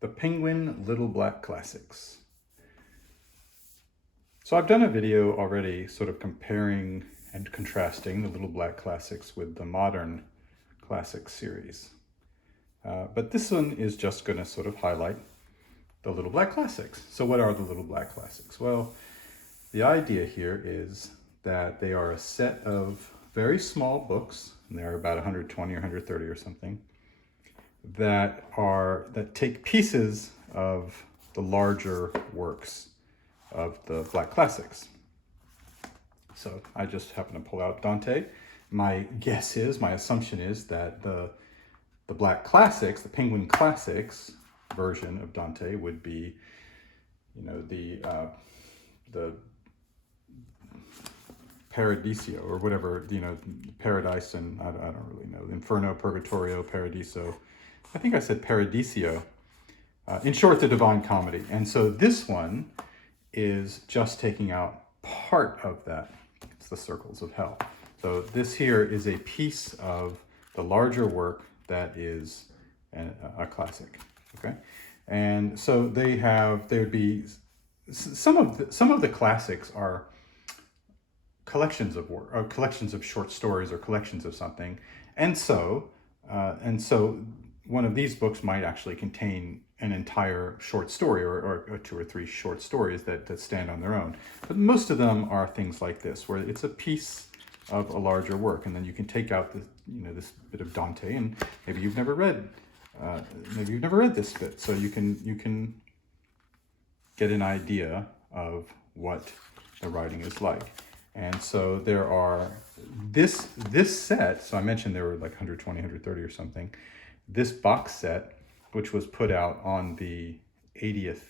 The Penguin Little Black Classics. So I've done a video already sort of comparing and contrasting the Little Black Classics with the modern classics series. But this one is just going to sort of highlight the Little Black Classics. So what are the Little Black Classics? Well, the idea here is that they are a set of very small books, and they're about 120 or 130 or something, that take pieces of the larger works of the Black Classics. So I just happen to pull out Dante. My assumption is that the Black Classics, the Penguin Classics version of Dante would be, the Paradiso or whatever, Paradise, and I don't really know, Inferno, Purgatorio, Paradiso. I think I said Paradiso. In short, the Divine Comedy. And so this one is just taking out part of that. It's the Circles of Hell. So this here is a piece of the larger work that is a classic. Okay, and so some of the classics are collections of work, or collections of short stories, or collections of something, and so one of these books might actually contain an entire short story, or two or three short stories that stand on their own. But most of them are things like this, where it's a piece of a larger work, and then you can take out this bit of Dante, and maybe you've never read this bit, so you can get an idea of what the writing is like. And so there are this set, so I mentioned there were like 120, 130 or something. This box set, which was put out on the 80th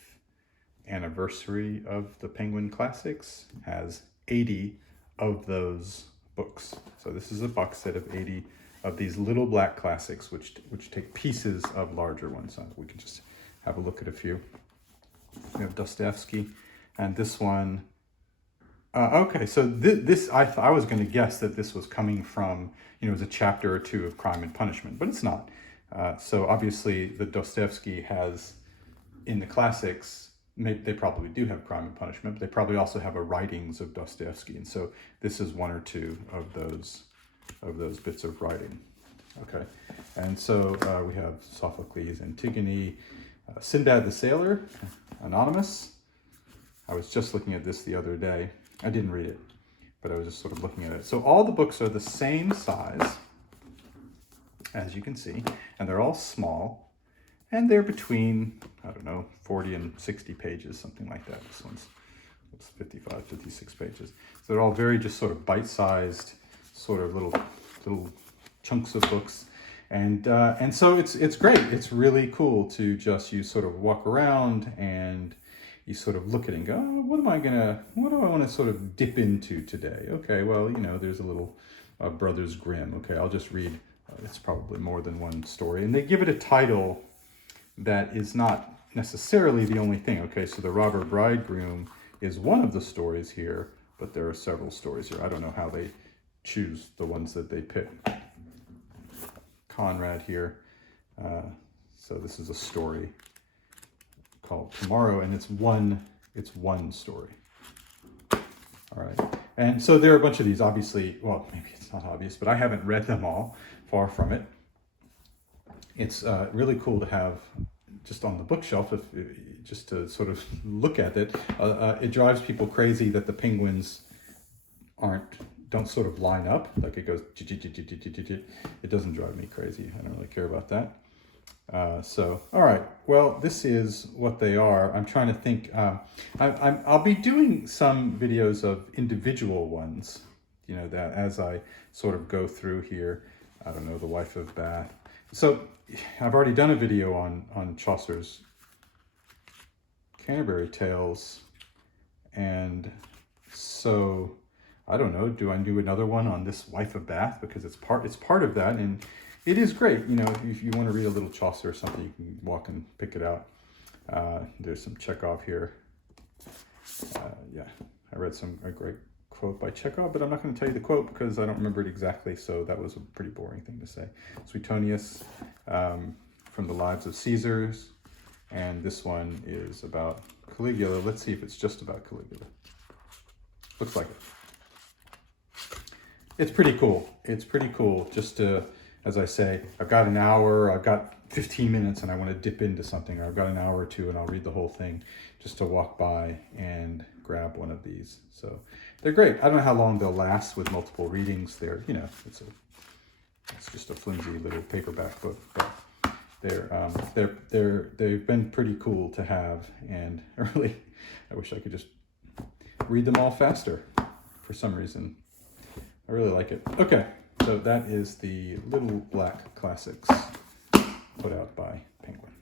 anniversary of the Penguin Classics, has 80 of those books. So this is a box set of 80 of these Little Black Classics, which take pieces of larger ones. So we can just have a look at a few. We have Dostoevsky, and this one. Okay, so this I was going to guess that this was coming from, it was a chapter or two of Crime and Punishment, but it's not. So obviously the Dostoevsky has, in the classics, they probably do have Crime and Punishment, but they probably also have a writings of Dostoevsky, and so this is one or two of those bits of writing. Okay, and so we have Sophocles, Antigone, Sinbad the Sailor, Anonymous. I was just looking at this the other day. I didn't read it, but I was just sort of looking at it. So all the books are the same size, as you can see, and they're all small, and they're between, 40 and 60 pages, something like that. This one's 55, 56 pages. So they're all very just sort of bite-sized, sort of little chunks of books. And so it's great. It's really cool to just, you sort of walk around and you sort of look at it and go, oh, what do I want to sort of dip into today? Okay, well, there's a little Brothers Grimm. Okay, I'll just read, it's probably more than one story. And they give it a title that is not necessarily the only thing. Okay, so the Robber Bridegroom is one of the stories here, but there are several stories here. I don't know how they choose the ones that they pick. Conrad here. So this is a story called Tomorrow, and it's one story. All right, and so there are a bunch of these. Obviously, well, maybe it's not obvious, but I haven't read them all. Far from it. It's really cool to have just on the bookshelf, just to sort of look at it. It drives people crazy that the penguins don't sort of line up, like it goes. It doesn't drive me crazy. I don't really care about that. So, all right. Well, this is what they are. I'm trying to think. I'll be doing some videos of individual ones, that as I sort of go through here. I don't know, The Wife of Bath. So I've already done a video on Chaucer's Canterbury Tales, and so I don't know, do I do another one on this Wife of Bath, because it's part of that, and it is great. If you want to read a little Chaucer or something, you can walk and pick it out. There's some Chekhov here. Yeah, I read a great quote by Chekhov, but I'm not going to tell you the quote because I don't remember it exactly, so that was a pretty boring thing to say. Suetonius, from the Lives of Caesars, And this one is about Caligula. Let's see if it's just about Caligula. Looks like it. It's pretty cool. It's pretty cool just to, as I say, I've got an hour, I've got 15 minutes and I want to dip into something, or I've got an hour or two and I'll read the whole thing just to walk by and grab one of these. So they're great. I don't know how long they'll last with multiple readings. They're, you know, it's just a flimsy little paperback book, but they've been pretty cool to have, and I wish I could just read them all faster for some reason. I really like it. Okay, so that is the Little Black Classics put out by Penguin.